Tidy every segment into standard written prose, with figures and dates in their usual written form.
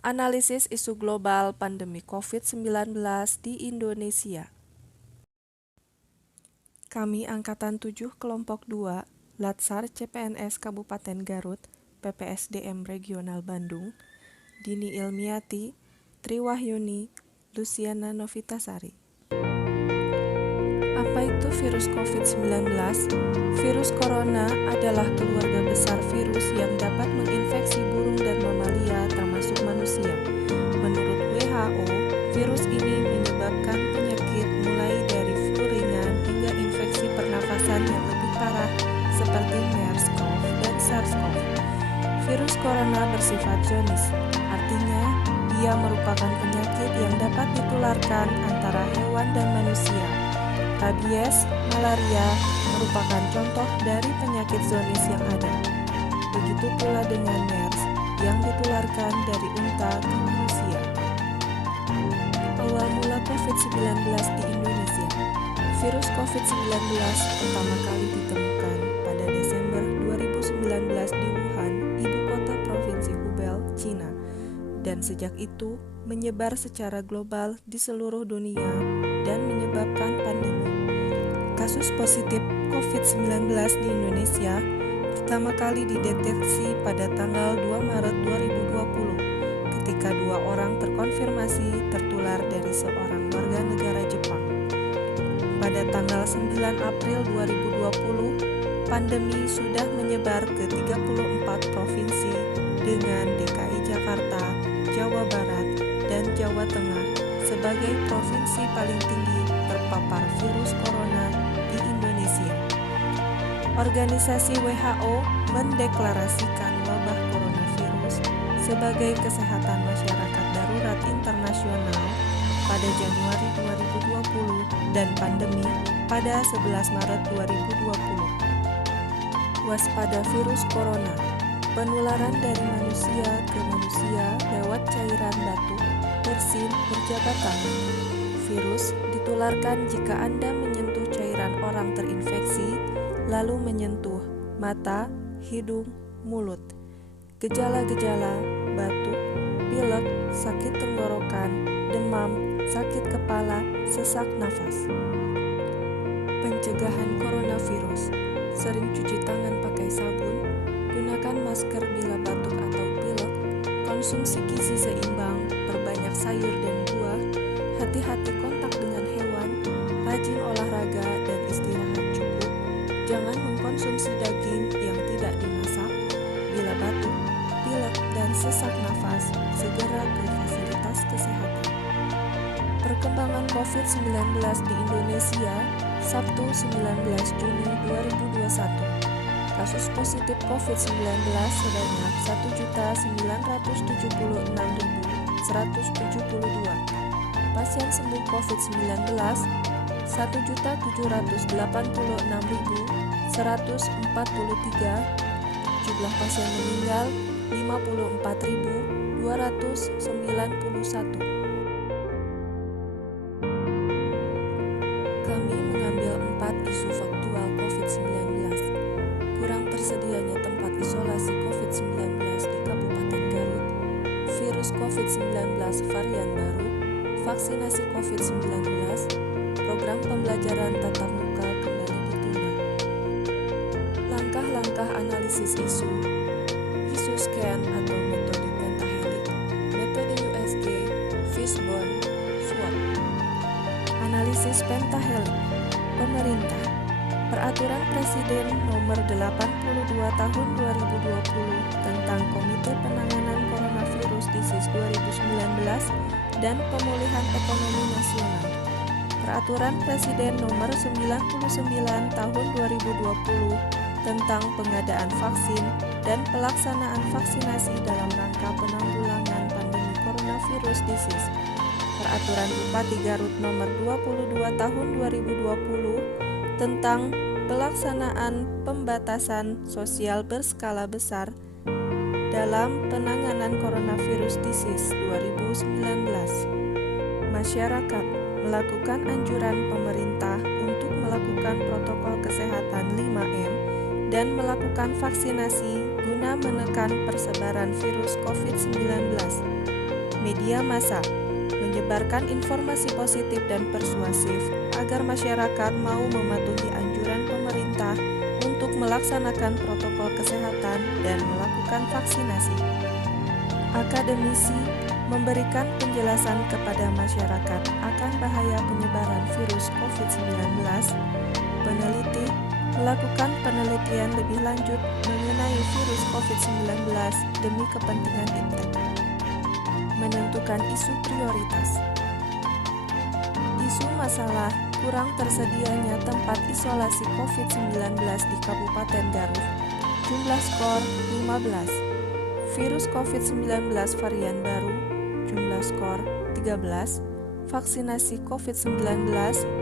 Analisis isu global pandemi COVID-19 di Indonesia. Kami Angkatan 7 Kelompok 2, Latsar CPNS Kabupaten Garut, PPSDM Regional Bandung, Dini Ilmiati, Triwahyuni, Luciana Novitasari. Apa itu virus COVID-19? Virus corona adalah keluarga besar virus yang dapat menginfeksi burung dan mamalia termasuk manusia. Menurut WHO, virus ini menyebabkan penyakit mulai dari flu ringan hingga infeksi pernafasan yang lebih parah seperti MERS-CoV dan SARS-CoV. Virus corona bersifat zoonosis, artinya ia merupakan penyakit yang dapat ditularkan antara hewan dan manusia. Rabies, malaria merupakan contoh dari penyakit zoonosis yang ada. Begitu pula dengan MERS yang ditularkan dari unta ke manusia. Awal mula COVID-19 di Indonesia. Virus COVID-19 pertama kali ditemukan pada Desember 2019 di Wuhan, ibu kota provinsi Hubei, Cina, dan sejak itu menyebar secara global di seluruh dunia dan menyebabkan pandemi. Kasus positif COVID-19 di Indonesia pertama kali dideteksi pada tanggal 2 Maret 2020 ketika 2 orang terkonfirmasi tertular dari seorang warga negara Jepang. Pada tanggal 9 April 2020, pandemi sudah menyebar ke 34 provinsi dengan DKI Jakarta, Jawa Barat, dan Jawa Tengah sebagai provinsi paling tinggi terpapar virus corona di Indonesia. Organisasi WHO mendeklarasikan wabah coronavirus sebagai kesehatan masyarakat darurat internasional pada Januari 2020 dan pandemi pada 11 Maret 2020. Waspada virus corona. Penularan dari manusia ke manusia lewat cairan batuk, bersin, berjabat tangan. Virus ditularkan jika Anda menyentuh cairan orang terinfeksi, lalu menyentuh mata, hidung, mulut. Gejala-gejala, batuk, pilek, sakit tenggorokan, demam, sakit kepala, sesak nafas. Pencegahan coronavirus. Sering cuci tangan pakai sabun, gunakan masker bila batuk atau pilek, konsumsi gizi seimbang, perbanyak sayur dan buah, hati-hati kontak dengan hewan, rajin olahraga dan istirahat cukup, jangan mengkonsumsi daging yang tidak dimasak. Bila batuk, pilek, dan sesak nafas, segera ke fasilitas kesehatan. Perkembangan COVID-19 di Indonesia, Sabtu 19 Juni 2021. Kasus positif COVID-19 sebanyak 1.976.172. Pasien sembuh COVID-19 1.786.143. Jumlah pasien meninggal 54.291. Kami mengambil 4 isu faktual COVID-19. Kurang tersedianya tempat isolasi COVID-19 di Kabupaten Garut, virus COVID-19 varian baru, vaksinasi COVID-19, program pembelajaran tatap muka kembali ditunda. Langkah-langkah analisis isu scan atau metode pentahelik, metode USG, Fishbone, SWOT. Analisis pentahelik. Pemerintah. Peraturan Presiden Nomor 82 Tahun 2020 tentang Komite Penanganan Coronavirus Disease 2019 dan Pemulihan Ekonomi Nasional. Peraturan Presiden Nomor 99 Tahun 2020 tentang pengadaan vaksin dan pelaksanaan vaksinasi dalam rangka penanggulangan pandemi coronavirus disease. Peraturan Bupati Garut Nomor 22 Tahun 2020 tentang pelaksanaan pembatasan sosial berskala besar dalam penanganan coronavirus disease 2019. Masyarakat melakukan anjuran pemerintah untuk melakukan protokol kesehatan 5M dan melakukan vaksinasi guna menekan persebaran virus COVID-19. Media massa menyebarkan informasi positif dan persuasif agar masyarakat mau mematuhi anjuran pemerintah untuk melaksanakan protokol kesehatan dan melakukan vaksinasi. Akademisi memberikan penjelasan kepada masyarakat akan bahaya penyebaran virus COVID-19. Peneliti melakukan penelitian lebih lanjut mengenai virus COVID-19 demi kepentingan iptek. Menentukan isu prioritas. Isu masalah kurang tersedianya tempat isolasi COVID-19 di Kabupaten Garut. Jumlah skor 15. Virus COVID-19 varian baru. Jumlah skor 13. Vaksinasi COVID-19.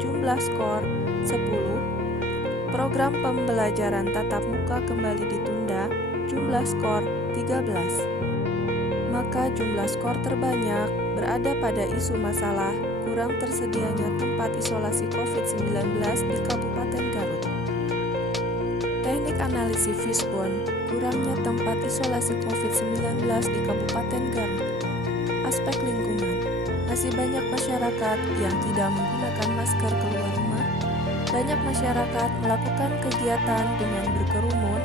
Jumlah skor 10. Program pembelajaran tatap muka kembali ditunda. Jumlah skor 13. Maka jumlah skor terbanyak berada pada isu masalah kurang tersedianya tempat isolasi COVID-19 di Kabupaten Garut. Teknik analisis Fishbone, kurangnya tempat isolasi COVID-19 di Kabupaten Garut. Aspek lingkungan, masih banyak masyarakat yang tidak menggunakan masker keluar rumah. Banyak masyarakat melakukan kegiatan dengan berkerumun.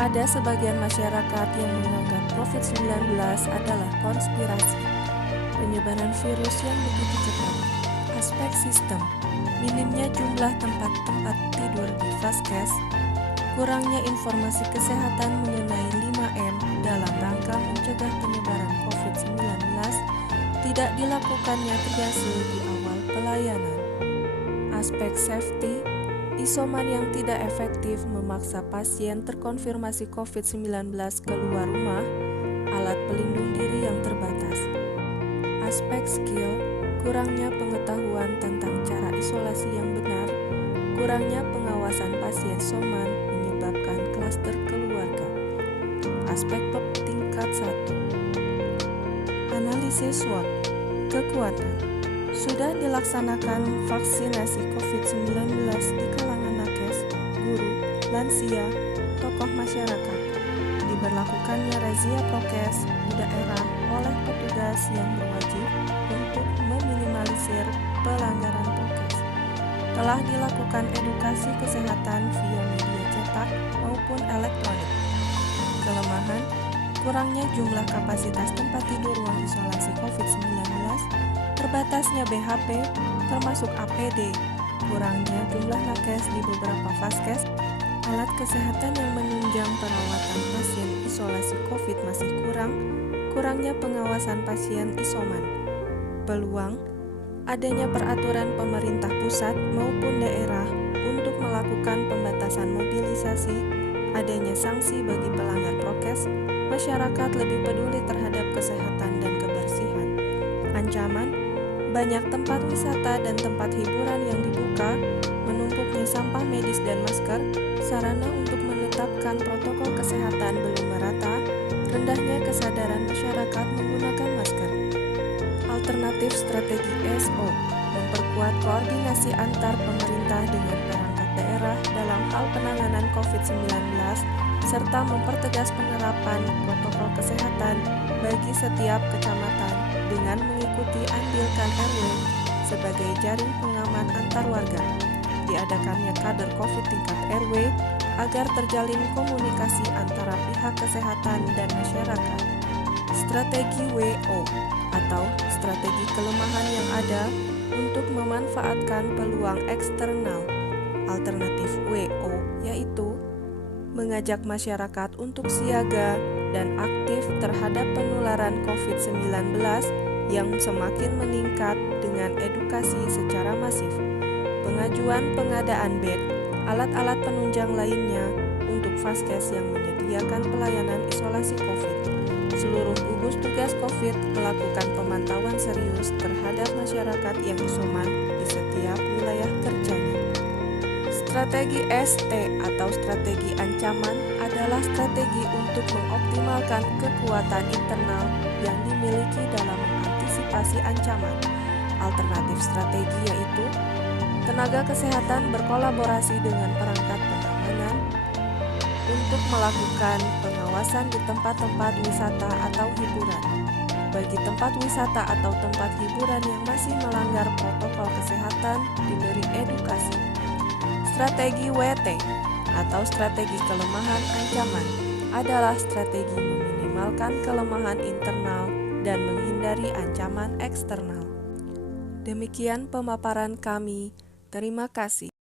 Ada sebagian masyarakat yang menganggap COVID-19 adalah konspirasi. Penyebaran virus yang begitu cepat. Aspek sistem, minimnya jumlah tempat-tempat tidur di vaskes, kurangnya informasi kesehatan mengenai 5M dalam rangka mencegah penyebaran COVID-19, tidak dilakukannya triase di awal pelayanan. Aspek safety, isoman yang tidak efektif memaksa pasien terkonfirmasi COVID-19 keluar rumah, alat pelindung diri yang terbatas. Aspek skill, kurangnya pengetahuan tentang cara isolasi yang benar, kurangnya pengawasan pasien isoman menyebabkan klaster keluarga. Aspek tingkat 1. Analisis SWOT, kekuatan. Sudah dilaksanakan vaksinasi COVID-19 di kalangan nakes, guru, lansia, tokoh masyarakat. Diberlakukannya razia prokes di daerah oleh petugas yang berwajib untuk meminimalisir pelanggaran prokes. Telah dilakukan edukasi kesehatan via media cetak maupun elektronik. Kelemahan, kurangnya jumlah kapasitas tempat tidur ruang isolasi COVID-19, terbatasnya BHP termasuk APD, kurangnya jumlah nakes di beberapa vaskes, alat kesehatan yang menunjang perawatan pasien isolasi COVID masih kurangnya pengawasan pasien isoman. Peluang, adanya peraturan pemerintah pusat maupun daerah untuk melakukan pembatasan mobilisasi, adanya sanksi bagi pelanggar prokes, masyarakat lebih peduli terhadap kesehatan dan kebersihan. Ancaman, banyak tempat wisata dan tempat hiburan yang dibuka, menumpuknya sampah medis dan masker, sarana untuk menetapkan protokol kesehatan belum merata, rendahnya kesadaran masyarakat menggunakan masker. Alternatif strategi SO, memperkuat koordinasi antar pemerintah dengan perangkat daerah dalam hal penanganan COVID-19, serta mempertegas penerapan protokol kesehatan bagi setiap kecamatan dengan mengikuti Andilkan RW sebagai jaring pengaman antar warga. Diadakannya kader COVID tingkat RW agar terjalin komunikasi antara pihak kesehatan dan masyarakat. Strategi WO atau strategi kelemahan yang ada untuk memanfaatkan peluang eksternal. Alternatif WO yaitu mengajak masyarakat untuk siaga dan aktif terhadap penularan COVID-19 yang semakin meningkat dengan edukasi secara masif. Pengajuan pengadaan bed, alat-alat penunjang lainnya untuk vaskes yang menyediakan pelayanan isolasi COVID. Seluruh gugus tugas COVID melakukan pemantauan serius terhadap masyarakat yang isoman di setiap wilayah kerjanya. Strategi ST atau strategi ancaman adalah strategi untuk mengoptimalkan kekuatan internal yang dimiliki dalam mengantisipasi ancaman. Alternatif strategi yaitu tenaga kesehatan berkolaborasi dengan perangkat pengamanan untuk melakukan pengawasan di tempat-tempat wisata atau hiburan. Bagi tempat wisata atau tempat hiburan yang masih melanggar protokol kesehatan, diberi edukasi. Strategi WT atau strategi kelemahan ancaman adalah strategi meminimalkan kelemahan internal dan menghindari ancaman eksternal. Demikian pemaparan kami. Terima kasih.